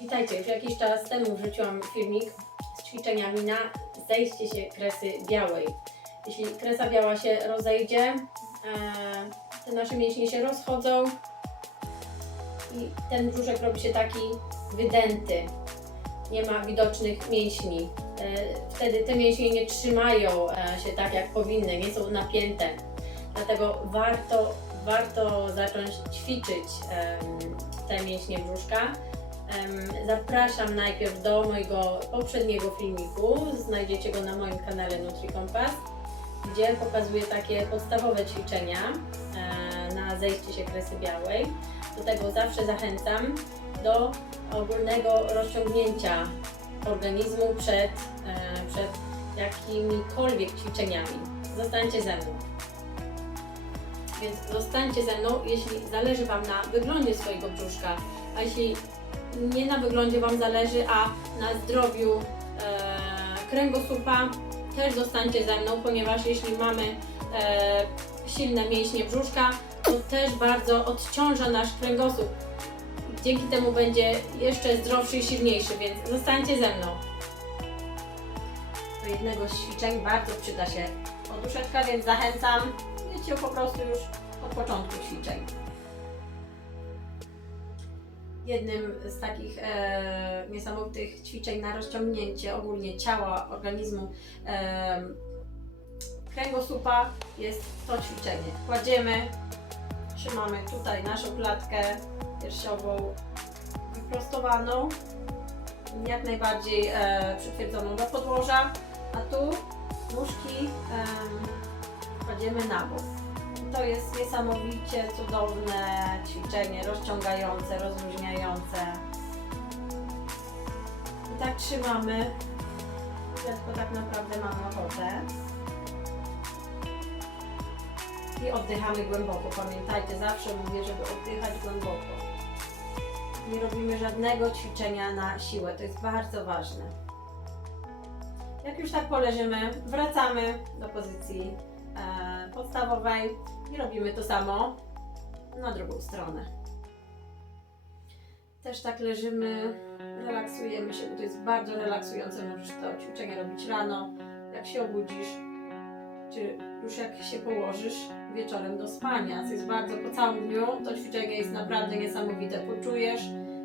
Witajcie, już jakiś czas temu wrzuciłam filmik z ćwiczeniami na zejście się kresy białej. Jeśli kresa biała się rozejdzie, e, te nasze mięśnie się rozchodzą i ten brzuszek robi się taki wydęty. Nie ma widocznych mięśni. E, Wtedy te mięśnie nie trzymają e, się tak jak powinny, nie są napięte. Dlatego warto, warto zacząć ćwiczyć te mięśnie brzuszka. Zapraszam najpierw do mojego poprzedniego filmiku. Znajdziecie go na moim kanale NutriCompass, gdzie pokazuję takie podstawowe ćwiczenia e, na zejście się kresy białej. Do tego zawsze zachęcam do ogólnego rozciągnięcia organizmu przed, e, przed jakimikolwiek ćwiczeniami. Zostańcie ze mną. Więc zostańcie ze mną, jeśli zależy Wam na wyglądzie swojego brzuszka, a jeśli nie na wyglądzie Wam zależy, a na zdrowiu e, kręgosłupa, też zostańcie ze mną, ponieważ jeśli mamy e, silne mięśnie brzuszka, to też bardzo odciąża nasz kręgosłup. Dzięki temu będzie jeszcze zdrowszy i silniejszy, więc zostańcie ze mną. Do jednego z ćwiczeń bardzo przyda się poduszeczka, więc zachęcam, wiecie po prostu już od początku ćwiczeń. Jednym z takich e, niesamowitych ćwiczeń na rozciągnięcie ogólnie ciała, organizmu, e, kręgosłupa jest to ćwiczenie. Kładziemy, trzymamy tutaj naszą klatkę piersiową wyprostowaną, jak najbardziej e, przytwierdzoną do podłoża, a tu nóżki em, kładziemy na bok. To jest niesamowicie cudowne ćwiczenie, rozciągające, rozluźniające. I tak trzymamy, tylko tak naprawdę mamy ochotę. I oddychamy głęboko. Pamiętajcie, zawsze mówię, żeby oddychać głęboko. Nie robimy żadnego ćwiczenia na siłę, to jest bardzo ważne. Jak już tak poleżymy, wracamy do pozycji e, podstawowej i robimy to samo na drugą stronę. Też tak leżymy, relaksujemy się, bo to jest bardzo relaksujące. Możesz to ćwiczenie robić rano, jak się obudzisz, czy już jak się położysz wieczorem do spania. To jest bardzo po całym dniu. To ćwiczenie jest naprawdę niesamowite. Poczujesz,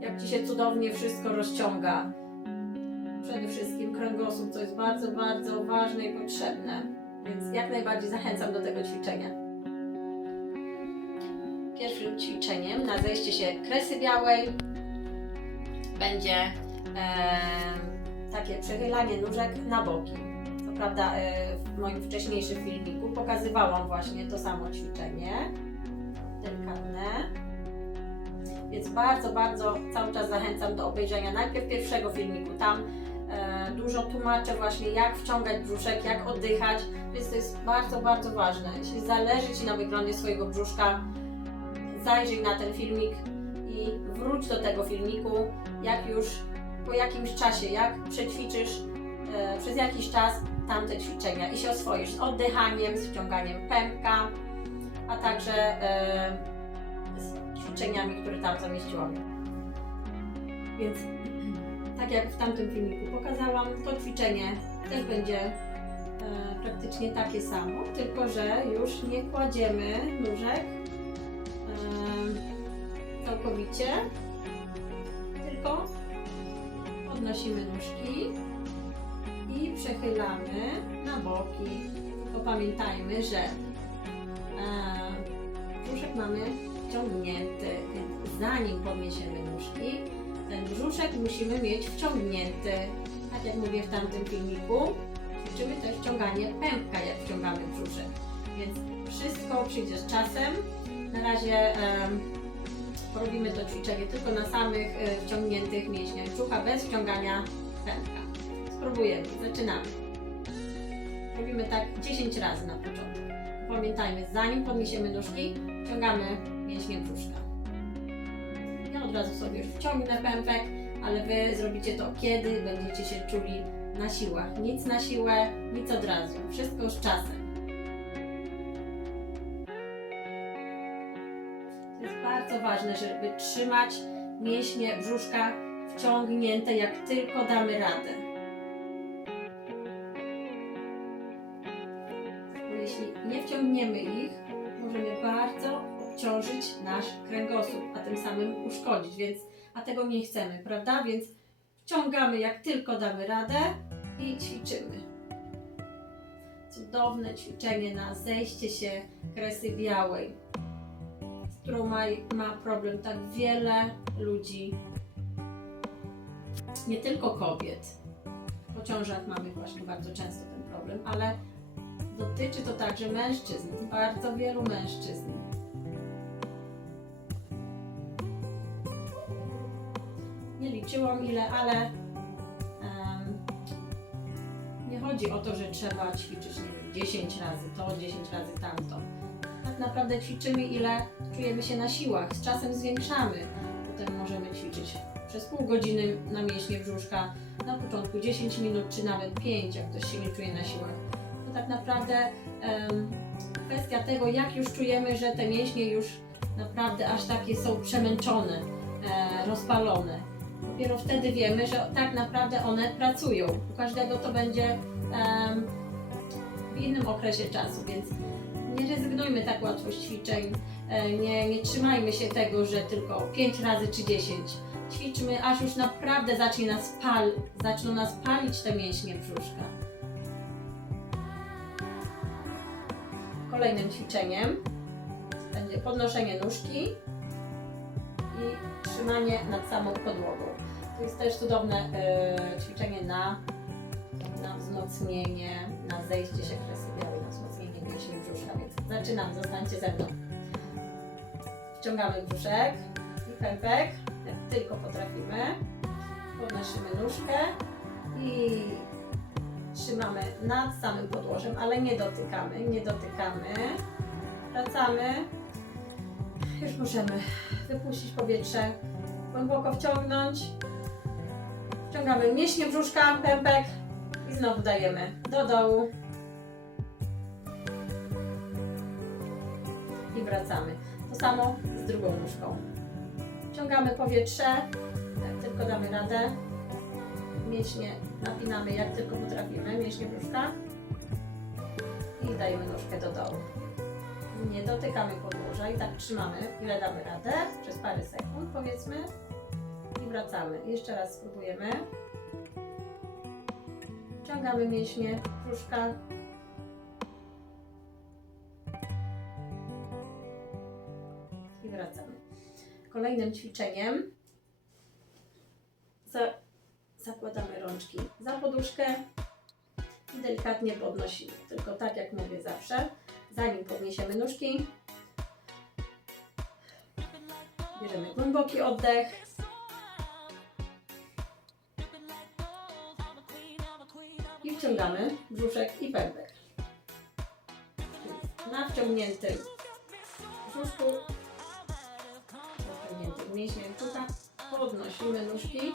jak ci się cudownie wszystko rozciąga. Przede wszystkim kręgosłup, co jest bardzo, bardzo ważne i potrzebne. Więc jak najbardziej zachęcam do tego ćwiczenia. Pierwszym ćwiczeniem na zejście się kresy białej będzie em, takie przechylanie nóżek na boki. Co prawda e, w moim wcześniejszym filmiku pokazywałam właśnie to samo ćwiczenie. Delikatne. Więc bardzo, bardzo cały czas zachęcam do obejrzenia najpierw pierwszego filmiku. Tam e, dużo tłumaczę właśnie jak wciągać brzuszek, jak oddychać, więc to jest bardzo, bardzo ważne. Jeśli zależy Ci na wyglądzie swojego brzuszka, zajrzyj na ten filmik i wróć do tego filmiku, jak już po jakimś czasie, jak przećwiczysz e, przez jakiś czas tamte ćwiczenia i się oswoisz z oddychaniem, z wciąganiem pępka, a także e, z ćwiczeniami, które tam zamieściłam. Więc tak jak w tamtym filmiku pokazałam, to ćwiczenie też będzie e, praktycznie takie samo, tylko że już nie kładziemy nóżek całkowicie, tylko podnosimy nóżki i przechylamy na boki. Tylko pamiętajmy, że e, brzuszek mamy wciągnięty, więc zanim podniesiemy nóżki, ten brzuszek musimy mieć wciągnięty. Tak jak mówię w tamtym filmiku, ćwiczymy też wciąganie pępka, jak wciągamy brzuszek. Więc wszystko przyjdzie z czasem. Na razie em, porobimy to ćwiczenie tylko na samych e, wciągniętych mięśniach brzucha, bez wciągania pępka. Spróbujemy, zaczynamy. Robimy tak 10 razy na początek. Pamiętajmy, zanim podniesiemy nóżki, wciągamy mięśnie brzuszka. Ja od razu sobie już wciągnę pępek, ale Wy zrobicie to kiedy będziecie się czuli na siłach. Nic na siłę, nic od razu. Wszystko z czasem. Ważne, żeby trzymać mięśnie brzuszka wciągnięte jak tylko damy radę. Jeśli nie wciągniemy ich, możemy bardzo obciążyć nasz kręgosłup, a tym samym uszkodzić, więc a tego nie chcemy, prawda? Więc wciągamy jak tylko damy radę i ćwiczymy. Cudowne ćwiczenie na zejście się kresy białej, którą ma, ma problem tak wiele ludzi, nie tylko kobiet. Po ciążach mamy właśnie bardzo często ten problem, ale dotyczy to także mężczyzn, bardzo wielu mężczyzn. Nie liczyłam ile, ale em, nie chodzi o to, że trzeba ćwiczyć nie wiem, 10 razy to, 10 razy tamto. Tak naprawdę ćwiczymy ile czujemy się na siłach, z czasem zwiększamy. Potem możemy ćwiczyć przez pół godziny na mięśnie brzuszka, na początku 10 minut czy nawet 5, jak ktoś się nie czuje na siłach. To tak naprawdę em, kwestia tego, jak już czujemy, że te mięśnie już naprawdę aż takie są przemęczone, e, rozpalone. Dopiero wtedy wiemy, że tak naprawdę one pracują. U każdego to będzie em, w innym okresie czasu, więc nie rezygnujmy tak łatwo z ćwiczeń. E, Nie, nie trzymajmy się tego, że tylko 5 razy czy 10. Ćwiczmy, aż już naprawdę zacznie nas pal, zaczną nas palić te mięśnie brzuszka. Kolejnym ćwiczeniem będzie podnoszenie nóżki i trzymanie nad samą podłogą. To jest też cudowne e, ćwiczenie na, na wzmocnienie, na zejście się kresy zaczynam, zostańcie ze mną. Wciągamy brzuszek i pępek, jak tylko potrafimy. Podnosimy nóżkę i trzymamy nad samym podłożem, ale nie dotykamy, nie dotykamy. Wracamy. Już możemy wypuścić powietrze, głęboko wciągnąć. Wciągamy mięśnie brzuszka, pępek i znowu dajemy do dołu. Wracamy. To samo z drugą nóżką. Wciągamy powietrze, jak tylko damy radę. Mięśnie napinamy jak tylko potrafimy, mięśnie brzuszka. I dajemy nóżkę do dołu. Nie dotykamy podłoża i tak trzymamy, ile damy radę, przez parę sekund powiedzmy. I wracamy. Jeszcze raz spróbujemy. Wciągamy mięśnie brzuszka. Kolejnym ćwiczeniem za, zakładamy rączki za poduszkę i delikatnie podnosimy. Tylko tak jak mówię zawsze, zanim podniesiemy nóżki, bierzemy głęboki oddech. I wciągamy brzuszek i pępek. Na wciągniętym brzuszku, brzucha podnosimy nóżki.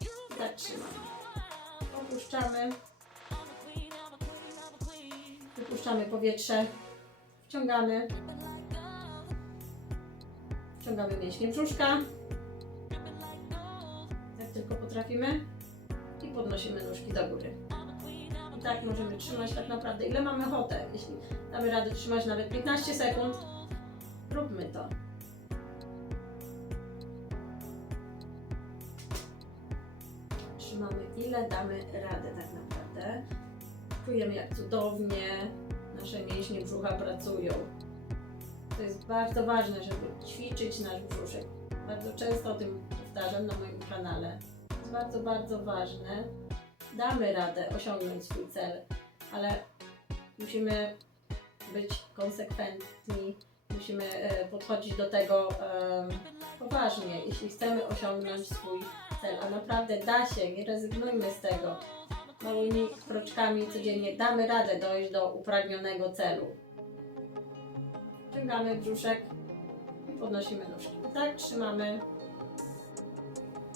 I tak trzymamy. Opuszczamy. Wypuszczamy powietrze. Wciągamy. Wciągamy mięśnie brzuszka. Jak tylko potrafimy. I podnosimy nóżki do góry. I tak możemy trzymać tak naprawdę ile mamy ochotę. Jeśli damy radę trzymać nawet 15 sekund, róbmy to. Trzymamy ile damy radę tak naprawdę. Czujemy jak cudownie nasze mięśnie brzucha pracują. To jest bardzo ważne, żeby ćwiczyć nasz brzuszek. Bardzo często o tym powtarzam na moim kanale. To jest bardzo, bardzo ważne. Damy radę osiągnąć swój cel, ale musimy być konsekwentni, musimy e, podchodzić do tego em, poważnie, jeśli chcemy osiągnąć swój cel, a naprawdę da się, nie rezygnujmy z tego. Małymi kroczkami codziennie damy radę dojść do upragnionego celu. Wciągamy brzuszek i podnosimy nóżki. Tak trzymamy.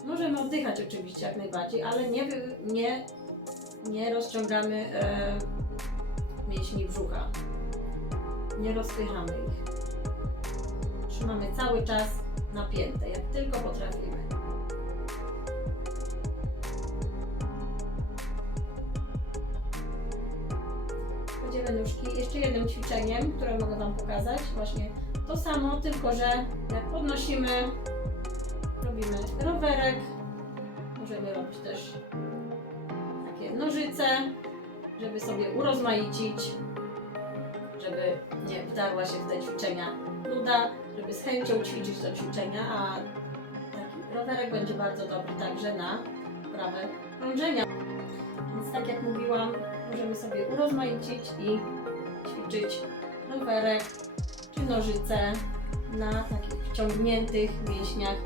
Możemy oddychać oczywiście jak najbardziej, ale nie, nie, nie rozciągamy e, mięśni brzucha. Nie rozpychamy ich. Trzymamy cały czas napięte, jak tylko potrafimy. Podzielę nóżki jeszcze jednym ćwiczeniem, które mogę Wam pokazać. Właśnie to samo, tylko że jak podnosimy, robimy rowerek. Możemy robić też takie nożyce, żeby sobie urozmaicić, żeby nie wdarła się w te ćwiczenia nuda, z chęcią ćwiczyć te ćwiczenia, a taki rowerek będzie bardzo dobry także na prawe krążenia. Więc tak jak mówiłam, możemy sobie urozmaicić i ćwiczyć rowerek czy nożyce na takich wciągniętych mięśniach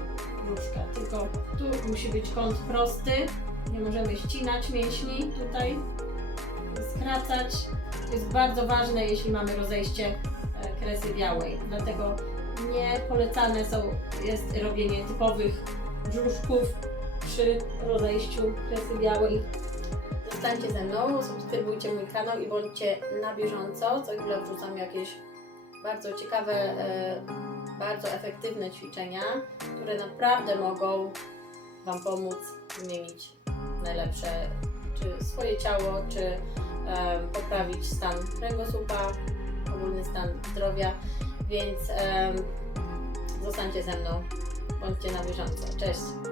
brzuszka. Tylko tu musi być kąt prosty, nie możemy ścinać mięśni tutaj, skracać. To jest bardzo ważne, jeśli mamy rozejście e, kresy białej. Dlatego nie polecane są, jest robienie typowych brzuszków przy rozejściu kresy białej. Zostańcie ze mną, subskrybujcie mój kanał i bądźcie na bieżąco. Co chwilę wrzucam jakieś bardzo ciekawe, e, bardzo efektywne ćwiczenia, które naprawdę mogą Wam pomóc zmienić najlepsze, czy swoje ciało, czy e, poprawić stan kręgosłupa, ogólny stan zdrowia, więc e, zostańcie ze mną, bądźcie na bieżąco. Cześć!